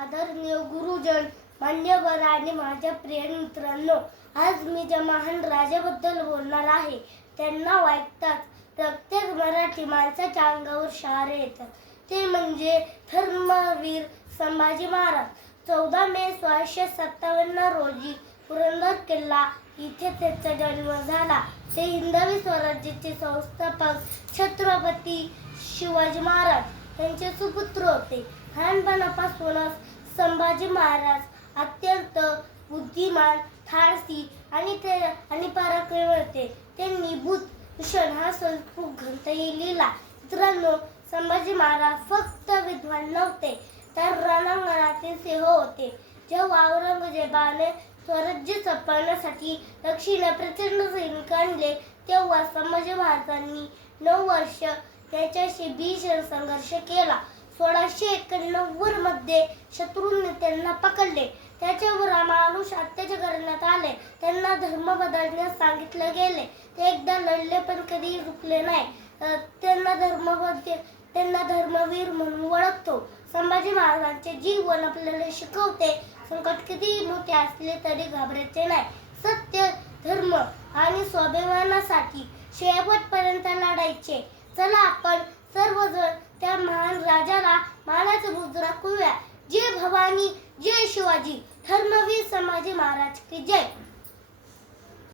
आदरणीय गुरुजन, मान्यवर आणि माझ्या प्रिय मित्रांनो, आज मी ज्या महान राजाबद्दल बोलणार आहे त्यांना नाव ऐकताच प्रत्येक मराठी माणसाच्या अंगावर शहारे येतात. ते म्हणजे धर्मवीर संभाजी महाराज. 14 मे 1657 रोजी पुरंदर किल्ला इथे त्याचा जन्म झाला. ते हिंदवी स्वराज्याचे संस्थापक छत्रपती शिवाजी महाराज यांचे सुपुत्र होते. लहानपणापासूनच संभाजी महाराज अत्यंत बुद्धिमान, धाडसी आणि पराक्रमी होते. त्यांनी बुद्धभूषण हा संस्कृत ग्रंथही लिहिला. मित्रांनो, संभाजी महाराज फक्त विद्वान नव्हते, तर रणांगणातील सिंह होते. जेव्हा औरंगजेबाने स्वराज्य संपवण्यासाठी दक्षिणेत प्रचंड सैनिक आणले, तेव्हा संभाजी महाराजांनी 9 वर्ष त्याच्याशी भीषण संघर्ष केला. 1691 मध्ये शत्रूंनी त्यांना पकडले. त्याच्यावर अमानुष अत्याचार करण्यात आले. त्यांना धर्म बदलण्यास सांगितले गेले. ते एकदा लढले पण कधीही रुकले नाही. त्यांना धर्मवीर म्हणून ओळखतो. संभाजी महाराजांचे जीवन आपल्याला शिकवते, संकट कितीही मोठे असले तरी घाबरायचे नाही. सत्य, धर्म आणि स्वाभिमानासाठी शेवटपर्यंत लढायचे. चला आपण सर्वजण त्या महान राजाला मानाचा मुजरा करूया. जय भवानी, जय शिवाजी, धर्मवीर संभाजी महाराज की जय.